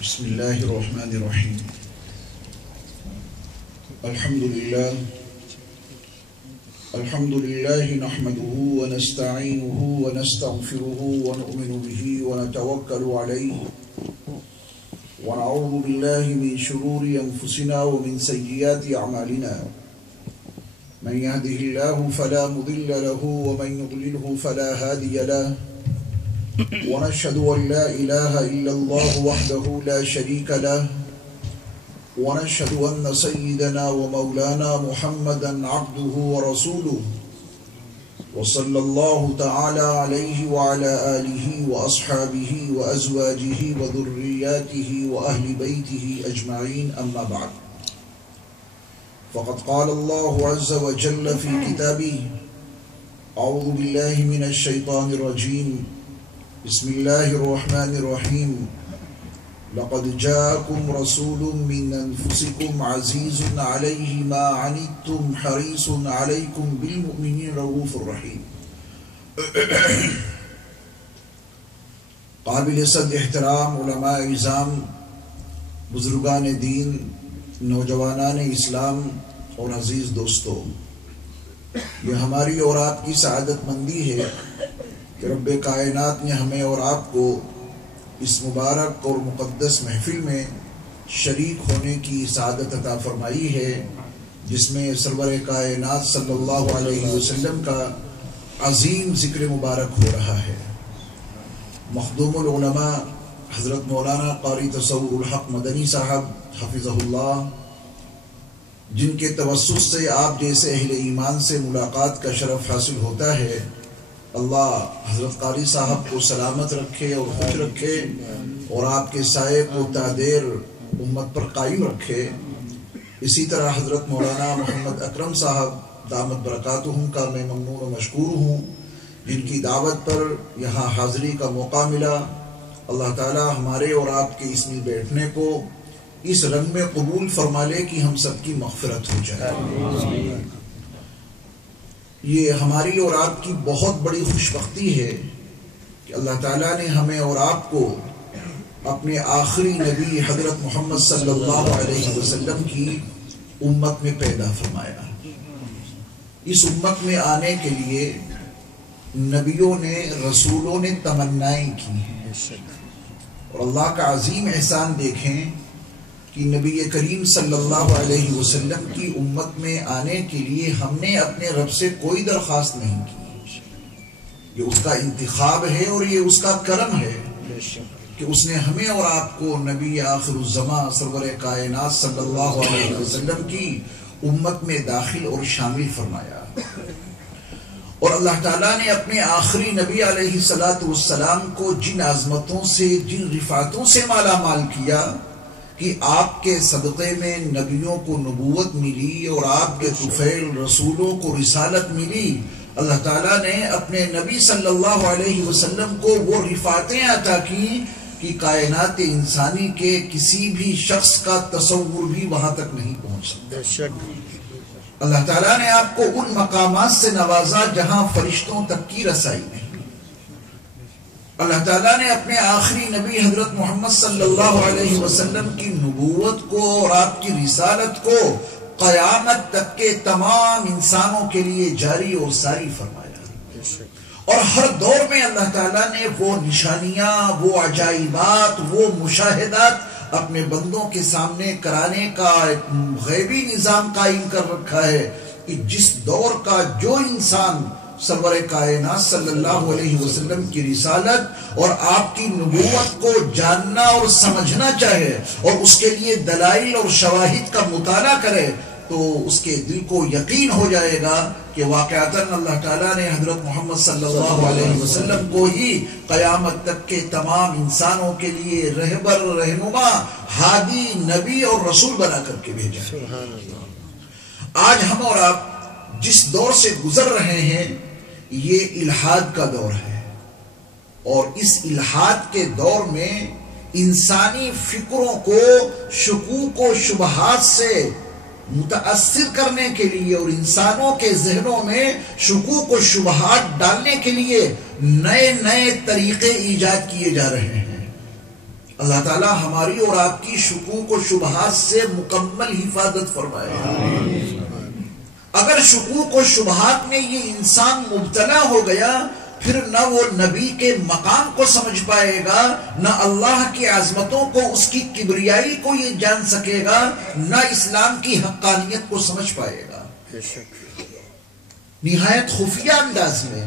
بسم الله الرحمن الرحيم. الحمد لله نحمده ونستعينه ونستغفره ونؤمن به ونتوكل عليه ونعوذ بالله من شرور أنفسنا ومن سيئات أعمالنا. من يهده الله فلا مضل له ومن يضلله فلا هادي له، ونشهد أن لا إله إلا الله وحده لا شريك له، ونشهد أن سيدنا ومولانا محمدا عبده ورسوله، وصلى الله تعالى عليه وعلى آله وأصحابه وأزواجه وذرياته وأهل بيته أجمعين، أما بعد. فقد قال الله عز وجل في كتابه: أعوذ بالله من الشيطان الرجيم، بسم الله الرحمن الرحيم. لقد جاءكم رسول من أنفسكم عزيز عليه ما عنتم حريص عليكم بالمؤمنين رؤوف رحيم. قابل صد احترام علماء اعظام، بزرگان دین، نوجوانان اسلام اور عزیز دوستو، یہ ہماری اور آپ کی سعادت مندی ہے کہ رب کائنات نے ہمیں اور آپ کو اس مبارک اور مقدس محفل میں شریک ہونے کی سعادت عطا فرمائی ہے، جس میں سرور کائنات صلی اللہ علیہ وسلم کا عظیم ذکر مبارک ہو رہا ہے۔ مخدوم العلماء حضرت مولانا قاری تصور الحق مدنی صاحب حفظہ اللہ، جن کے توسط سے آپ جیسے اہل ایمان سے ملاقات کا شرف حاصل ہوتا ہے، اللہ حضرت قاری صاحب کو سلامت رکھے اور خوش رکھے اور آپ کے سائے کو تادیر امت پر قائم رکھے۔ اسی طرح حضرت مولانا محمد اکرم صاحب دامت برکاتہم کا میں ممنون و مشکور ہوں، جن کی دعوت پر یہاں حاضری کا موقع ملا۔ اللہ تعالی ہمارے اور آپ کے اس میں بیٹھنے کو اس رنگ میں قبول فرما لے کہ ہم سب کی مغفرت ہو جائے۔ یہ ہماری اور آپ کی بہت بڑی خوش بختی ہے کہ اللہ تعالیٰ نے ہمیں اور آپ کو اپنے آخری نبی حضرت محمد صلی اللہ علیہ وسلم کی امت میں پیدا فرمایا۔ اس امت میں آنے کے لیے نبیوں نے، رسولوں نے تمنائیں کی ہیں، اور اللہ کا عظیم احسان دیکھیں کہ نبی کریم صلی اللہ علیہ وسلم کی امت میں آنے کے لیے ہم نے اپنے رب سے کوئی درخواست نہیں کی۔ یہ اس کا انتخاب ہے اور یہ اس کا کرم ہے کہ اس نے ہمیں اور آپ کو نبی آخر الزماں سرور کائنات صلی اللہ علیہ وسلم کی امت میں داخل اور شامل فرمایا۔ اور اللہ تعالیٰ نے اپنے آخری نبی علیہ السلام کو جن عظمتوں سے، جن رفعتوں سے مالا مال کیا کہ آپ کے صدقے میں نبیوں کو نبوت ملی اور آپ کے طفیل رسولوں کو رسالت ملی، اللہ تعالیٰ نے اپنے نبی صلی اللہ علیہ وسلم کو وہ رفعتیں عطا کی کہ کائنات انسانی کے کسی بھی شخص کا تصور بھی وہاں تک نہیں پہنچ سکتا۔ اللہ تعالیٰ نے آپ کو ان مقامات سے نوازا جہاں فرشتوں تک کی رسائی نہیں۔ اللہ تعالیٰ نے اپنے آخری نبی حضرت محمد صلی اللہ علیہ وسلم کی نبوت کو اور آپ کی رسالت کو قیامت تک کے تمام انسانوں کے لیے جاری اور ساری فرمایا، اور ہر دور میں اللہ تعالیٰ نے وہ نشانیاں، وہ عجائبات، وہ مشاہدات اپنے بندوں کے سامنے کرانے کا ایک غیبی نظام قائم کر رکھا ہے کہ جس دور کا جو انسان سرور کائنات صلی اللہ علیہ وسلم کی رسالت اور آپ کی نبوت کو جاننا اور سمجھنا چاہے اور اس کے لیے دلائل اور شواہد کا مطالعہ کرے، تو اس کے دل کو یقین ہو جائے گا کہ واقعتاً اللہ تعالیٰ نے حضرت محمد صلی اللہ علیہ وسلم کو ہی قیامت تک کے تمام انسانوں کے لیے رہبر، رہنما، ہادی، نبی اور رسول بنا کر کے بھیجا۔ آج ہم اور آپ جس دور سے گزر رہے ہیں یہ الحاد کا دور ہے، اور اس الحاد کے دور میں انسانی فکروں کو شکوک و شبہات سے متاثر کرنے کے لیے اور انسانوں کے ذہنوں میں شکوک و شبہات ڈالنے کے لیے نئے نئے طریقے ایجاد کیے جا رہے ہیں۔ اللہ تعالیٰ ہماری اور آپ کی شکوک و شبہات سے مکمل حفاظت فرمائے۔ اگر شکوک و شبہات میں یہ انسان مبتلا ہو گیا، پھر نہ وہ نبی کے مقام کو سمجھ پائے گا، نہ اللہ کی عظمتوں کو، اس کی کبریائی کو یہ جان سکے گا، نہ اسلام کی حقانیت کو سمجھ پائے گا۔ نہایت خفیہ انداز میں،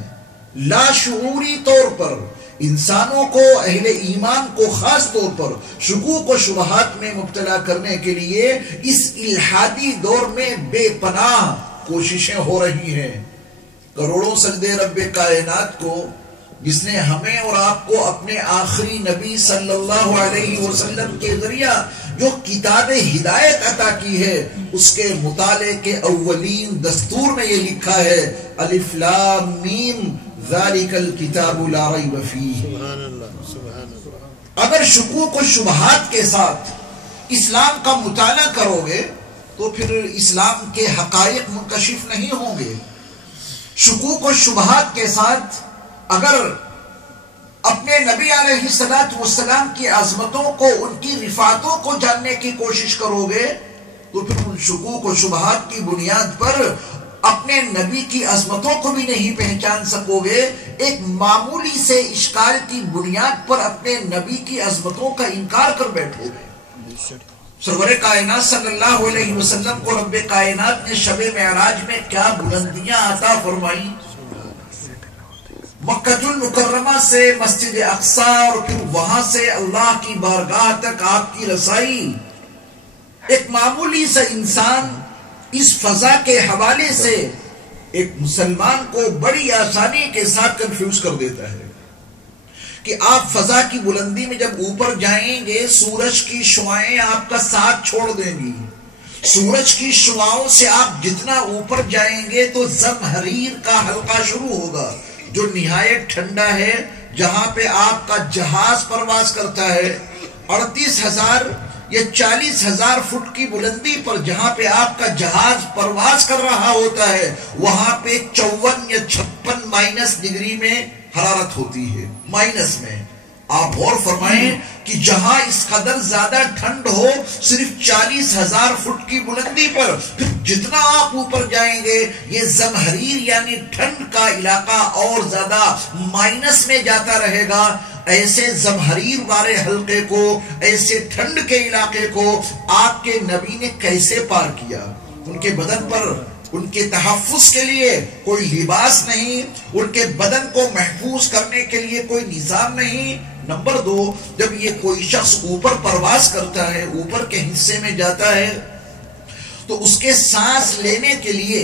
لاشعوری طور پر انسانوں کو، اہل ایمان کو خاص طور پر شکوک و شبہات میں مبتلا کرنے کے لیے اس الحادی دور میں بے پناہ کوششیں ہو رہی ہیں۔ کروڑوں سجدے رب کائنات کو، جس نے ہمیں اور آپ کو اپنے آخری نبی صلی اللہ علیہ وسلم کے ذریعہ جو کتاب ہدایت عطا کی ہے، اس کے مطالعے کے اولین دستور میں یہ لکھا ہے، الف لام میم ذالک الکتاب لا ریب فیہ۔ اگر شکوک و شبہات کے ساتھ اسلام کا مطالعہ کرو گے تو پھر اسلام کے حقائق منکشف نہیں ہوں گے۔ شکوک و شبہات کے ساتھ اگر اپنے نبی علیہ السلام کی عظمتوں کو، ان کی رفعتوں کو جاننے کی کوشش کرو گے تو پھر ان شکوک و شبہات کی بنیاد پر اپنے نبی کی عظمتوں کو بھی نہیں پہچان سکو گے۔ ایک معمولی سے اشکال کی بنیاد پر اپنے نبی کی عظمتوں کا انکار کر بیٹھو گے۔ سرور کائنات صلی اللہ علیہ وسلم کو رب کائنات نے شب معراج میں کیا بلندیاں عطا فرمائی۔ مکہ المکرمہ سے مسجد اقصی اور پھر وہاں سے اللہ کی بارگاہ تک آپ کی رسائی، ایک معمولی سا انسان اس فضا کے حوالے سے ایک مسلمان کو بڑی آسانی کے ساتھ کنفیوز کر دیتا ہے کہ آپ فضا کی بلندی میں جب اوپر جائیں گے، سورج کی شعاعیں آپ کا ساتھ چھوڑ دیں گی۔ سورج کی شعاعوں سے آپ جتنا اوپر جائیں گے تو زمہریر کا حلقہ شروع ہوگا، جو نہایت ٹھنڈا ہے، جہاں پہ آپ کا جہاز پرواز کرتا ہے۔ 38,000 یا 40,000 فٹ کی بلندی پر جہاں پہ آپ کا جہاز پرواز کر رہا ہوتا ہے، وہاں پہ 54 یا 56 مائنس ڈگری میں حرارت ہوتی ہے، مائنس میں۔ آپ غور فرمائیں کہ جہاں اس قدر زیادہ ٹھنڈ ہو، صرف 40,000 فٹ کی بلندی پر، پھر جتنا آپ اوپر جائیں گے یہ زمہریر یعنی ٹھنڈ کا علاقہ اور زیادہ مائنس میں جاتا رہے گا۔ ایسے زمہریر والے حلقے کو، ایسے ٹھنڈ کے علاقے کو آپ کے نبی نے کیسے پار کیا؟ ان کے بدن پر ان کے تحفظ کے لیے کوئی لباس نہیں، ان کے بدن کو محفوظ کرنے کے لیے کوئی نظام نہیں۔ نمبر 2، جب یہ کوئی شخص اوپر پرواز کرتا ہے، اوپر کے حصے میں جاتا ہے، تو اس کے سانس لینے کے لیے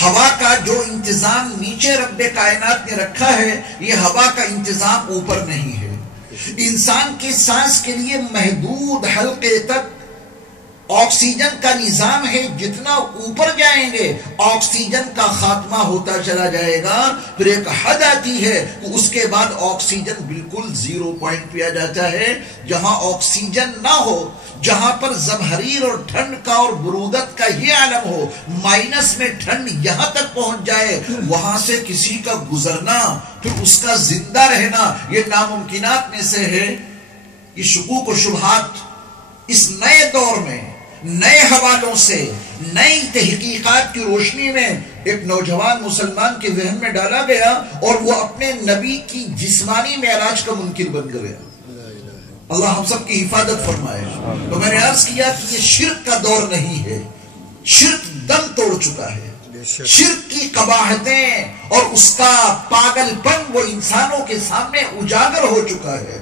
ہوا کا جو انتظام نیچے رب کائنات نے رکھا ہے، یہ ہوا کا انتظام اوپر نہیں ہے۔ انسان کی سانس کے لیے محدود حلقے تک آکسیجن کا نظام ہے، جتنا اوپر جائیں گے آکسیجن کا خاتمہ ہوتا چلا جائے گا، پھر ایک حد آتی ہے تو اس کے بعد آکسیجن بالکل 0 پوائنٹ پہ آ جاتا ہے۔ جہاں آکسیجن نہ ہو، جہاں پر زمہریر اور ٹھنڈ کا اور برودت کا یہ عالم ہو، مائنس میں ٹھنڈ یہاں تک پہنچ جائے، وہاں سے کسی کا گزرنا، پھر اس کا زندہ رہنا، یہ ناممکنات میں سے ہے۔ یہ شکوک و شبہات اس نئے دور میں، نئے حوالوں سے، نئی تحقیقات کی روشنی میں ایک نوجوان مسلمان کے ذہن میں ڈالا گیا اور وہ اپنے نبی کی جسمانی معراج کا منکر بن گیا۔ اللہ ہم سب کی حفاظت فرمائے۔ تو میں نے عرض کیا کہ یہ شرک کا دور نہیں ہے، شرک دم توڑ چکا ہے۔ شرک کی قباحتیں اور اس کا پاگل پن وہ انسانوں کے سامنے اجاگر ہو چکا ہے،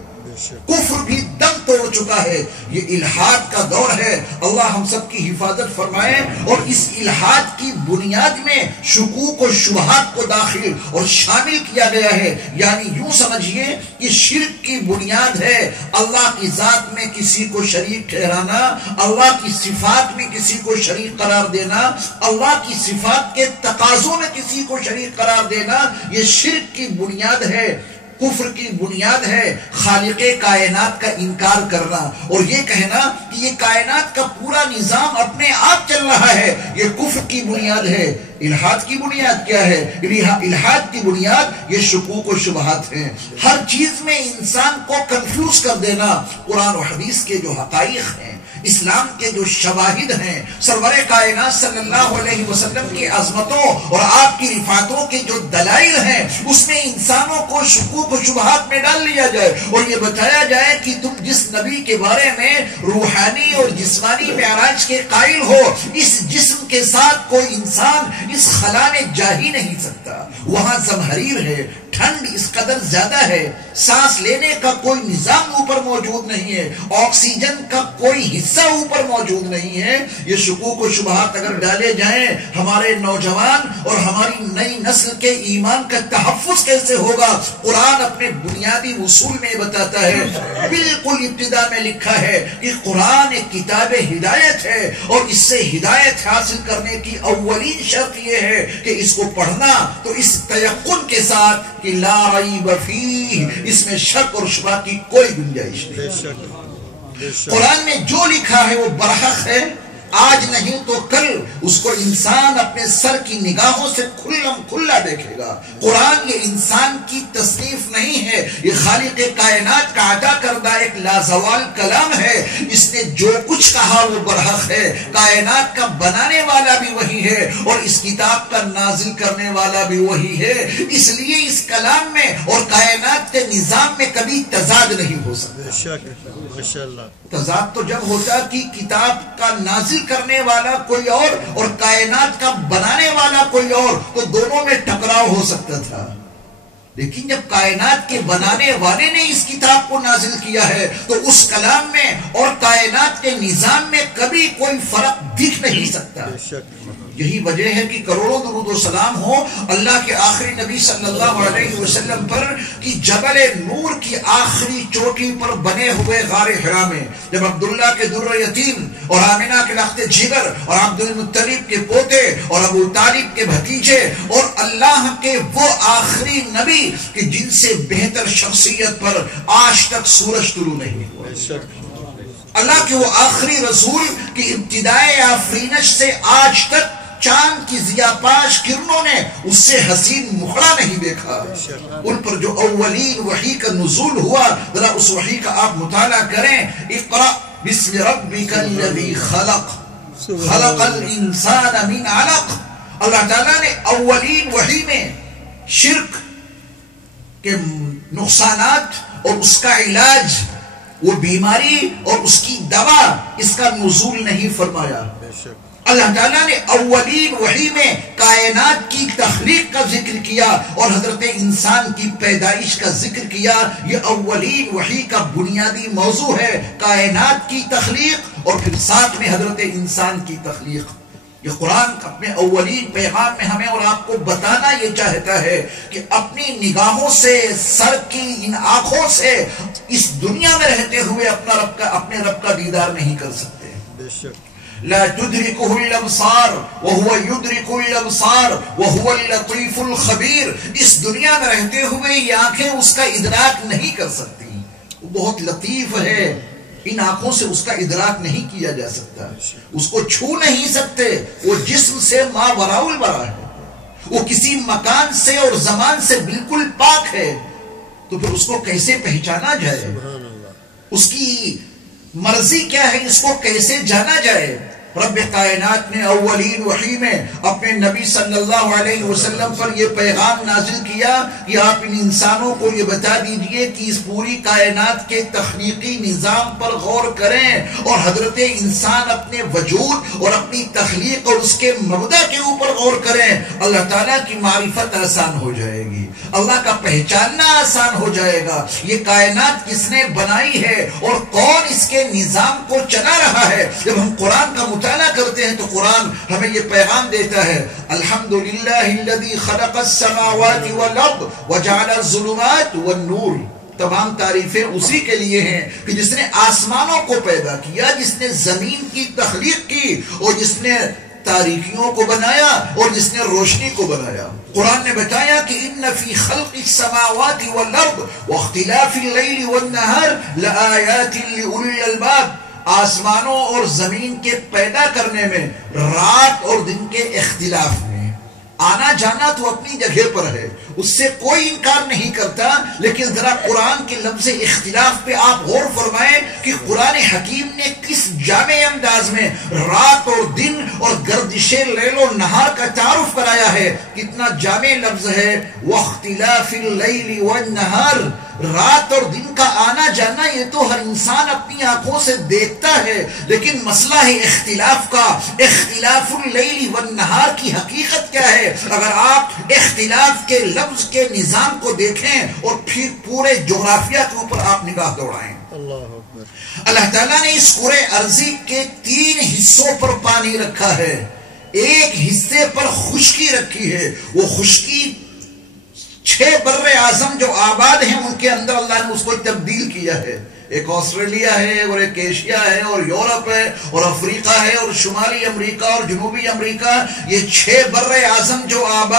کفر بھی دم توڑ چکا ہے۔ یہ الحاد کا دور ہے، اللہ ہم سب کی حفاظت فرمائے۔ اور اس الحاد کی بنیاد میں شکوک و شبہات کو داخل اور شامل کیا گیا ہے، یعنی یوں سمجھیے کہ شرک کی بنیاد ہے اللہ کی ذات میں کسی کو شریک ٹھہرانا، اللہ کی صفات میں کسی کو شریک قرار دینا، اللہ کی صفات کے تقاضوں میں کسی کو شریک قرار دینا، یہ شرک کی بنیاد ہے۔ کفر کی بنیاد ہے خالق کائنات کا انکار کرنا اور یہ کہنا کہ یہ کائنات کا پورا نظام اپنے آپ چل رہا ہے، یہ کفر کی بنیاد ہے۔ الحاد کی بنیاد کیا ہے؟ الحاد کی بنیاد یہ شکوک و شبہات ہیں، ہر چیز میں انسان کو کنفیوز کر دینا۔ قرآن و حدیث کے جو حقائق ہیں، اسلام کے جو شواہد ہیں، سرور کائنات صلی اللہ علیہ وسلم کی عظمتوں اور آپ کی رفعتوں کے جو دلائل ہیں، اس میں انسانوں کو شکوک و شبہات میں ڈال لیا جائے اور یہ بتایا جائے کہ تم جس نبی کے بارے میں روحانی اور جسمانی معراج کے قائل ہو، اس جسم کے ساتھ کوئی انسان اس خلا میں جا ہی نہیں سکتا، وہاں زمہریر ہے، ٹھنڈ اس قدر زیادہ ہے، سانس لینے کا کوئی نظام اوپر موجود نہیں ہے، آکسیجن کا کوئی حصہ اوپر موجود نہیں ہے۔ یہ شکوک و شبہات اگر ڈالے جائیں، ہمارے نوجوان اور ہماری نئی نسل کے ایمان کا تحفظ کیسے ہوگا؟ قرآن اپنے بنیادی اصول میں بتاتا ہے، بالکل ابتدا میں لکھا ہے کہ قرآن ایک کتاب ہدایت ہے اور اس سے ہدایت حاصل کرنے کی اولین شرط یہ ہے کہ اس کو پڑھنا تو اس تیقن کے ساتھ کہ لا ریب فیہ، اس میں شک اور شبہ کی کوئی گنجائش نہیں۔ قرآن میں جو لکھا ہے وہ برحق ہے، آج نہیں تو کل اس کو انسان اپنے سر کی نگاہوں سے کھلا دیکھے گا۔ قرآن یہ انسان کی تصنیف نہیں ہے، یہ خالق کائنات کا عطا کردہ ایک لازوال کلام ہے۔ اس نے جو کچھ کہا وہ برحق ہے، کائنات کا بنانے والا بھی وہی ہے اور اس کتاب کا نازل کرنے والا بھی وہی ہے۔ اس لیے اس کلام میں اور کائنات کے نظام میں کبھی تضاد نہیں ہو سکتا۔ تضاد تو جب ہوتا کہ کتاب کا نازل کرنے والا کوئی اور کائنات کا بنانے والا کوئی اور، تو دونوں میں ٹکراؤ ہو سکتا تھا۔ لیکن جب کائنات کے بنانے والے نے اس کتاب کو نازل کیا ہے تو اس کلام میں اور کائنات کے نظام میں کبھی کوئی فرق دکھ نہیں سکتا۔ یہی وجہ ہے کہ کروڑوں درود و سلام ہو اللہ کے آخری نبی صلی اللہ علیہ وسلم پر کہ جبل نور کی آخری چوٹی پر بنے ہوئے غار حرا میں جب عبداللہ کے در یتیم اور آمنہ کے لخت جگر اور عبد المطلب کے پوتے اور ابو طالب کے بھتیجے اور اللہ کے وہ آخری نبی کہ جن سے بہتر شخصیت پر آج تک سورج طلوع نہیں ہوا، اللہ کے وہ آخری رسول کی ابتدائے آفرینش سے آج تک چاند کی ضیاء پاش کرنوں نے اس سے حسین مخڑا نہیں دیکھا۔ ان پر جو اولین وحی کا نزول ہوا، ذرا اس وحی کا آپ مطالعہ کریں۔ اقرأ بسم ربک الذی خلق خلق الانسان من علق۔ اللہ تعالیٰ نے اولین وحی میں شرک کے نقصانات اور اس کا علاج، وہ بیماری اور اس کی دوا، اس کا نزول نہیں فرمایا۔ اللہ تعالیٰ نے اولین وحی میں کائنات کی تخلیق کا ذکر کیا اور حضرت انسان کی پیدائش کا ذکر کیا۔ یہ اولین وحی کا بنیادی موضوع ہے، کائنات کی تخلیق اور پھر ساتھ میں حضرت انسان کی تخلیق۔ یہ قرآن اپنے اولین پیغام میں ہمیں اور آپ کو بتانا یہ چاہتا ہے کہ اپنی نگاہوں سے، سر کی ان آنکھوں سے اس دنیا میں رہتے ہوئے اپنے رب کا دیدار نہیں کر سکتے۔ بے شک لا تدركه الابصار وهو يدرك الابصار وهو اللطيف الخبير۔ اس دنیا میں رہتے ہوئے یہ آنکھیں اس کا ادراک نہیں کر سکتی، وہ بہت لطیف ہے، ان آنکھوں سے اس کا ادراک نہیں کیا جا سکتا، اس کو چھو نہیں سکتے، وہ جسم سے ما وراء الورا ہے، وہ کسی مکان سے اور زمان سے بالکل پاک ہے، تو پھر اس کو کیسے پہچانا جائے؟ اس کی مرضی کیا ہے، اس کو کیسے جانا جائے؟ رب کائنات نے اولین وحی میں اپنے نبی صلی اللہ علیہ وسلم پر یہ پیغام نازل کیا کہ آپ ان انسانوں کو یہ بتا دیجئے کہ اس پوری کائنات کے تخلیقی نظام پر غور کریں اور حضرت انسان اپنے وجود اور اپنی تخلیق اور اس کے مبدأ کے اوپر غور کریں۔ اللہ تعالیٰ کی معرفت آسان ہو جائے گی، اللہ کا پہچاننا آسان ہو جائے گا۔ یہ کائنات کس نے بنائی ہے اور کون اس کے نظام کو چلا رہا ہے؟ جب ہم قرآن کا مطالعہ کرتے ہیں تو قرآن ہمیں یہ پیغام دیتا ہے، الحمدللہ الذی خلق السماوات والارض وجعل الظلمات والنور۔ تمام تعریفیں اسی کے لیے ہیں کہ جس نے آسمانوں کو پیدا کیا، جس نے زمین کی تخلیق کی اور جس نے تاریکیوں کو بنایا اور جس نے روشنی کو بنایا. قرآن نے بتایا کہ ان فی خلق السماوات والارض واختلاف اللیل والنہار لآیات لأولی الالباب. آسمانوں اور زمین کے پیدا کرنے میں، رات اور دن کے اختلاف میں، آنا جانا تو اپنی جگہ پر ہے، اس سے کوئی انکار نہیں کرتا، لیکن ذرا قرآن کے لفظ اختلاف پہ آپ غور فرمائیں کہ قرآن حکیم نے کس جامع انداز میں رات اور دن اور گردش لیل و نہار کا تعارف کرایا ہے. کتنا جامع لفظ ہے، واختلاف اللیل والنہار. رات اور دن کا آنا جانا یہ تو ہر انسان اپنی آنکھوں سے دیکھتا ہے، لیکن مسئلہ ہے اختلاف کا. اختلاف اللیل والنہار کی حقیقت کیا ہے؟ اگر آپ اختلاف کے لفظ کے نظام کو دیکھیں اور پھر پورے جغرافیہ کے اوپر آپ نگاہ دوڑائیں. اللہ تعالیٰ نے اس کرے ارضی کے 3 حصوں پر پانی رکھا ہے. ایک حصے پر خشکی رکھی ہے. وہ خشکی 6 بر اعظم جو آباد ہیں ان کے اندر اللہ نے اس کو تبدیل کیا ہے. ایک آسٹریلیا ہے اور ایک ایشیا ہے اور یورپ ہے اور افریقہ ہے اور شمالی امریکہ اور جنوبی امریکہ. یہ 6 بر اعظم جو آباد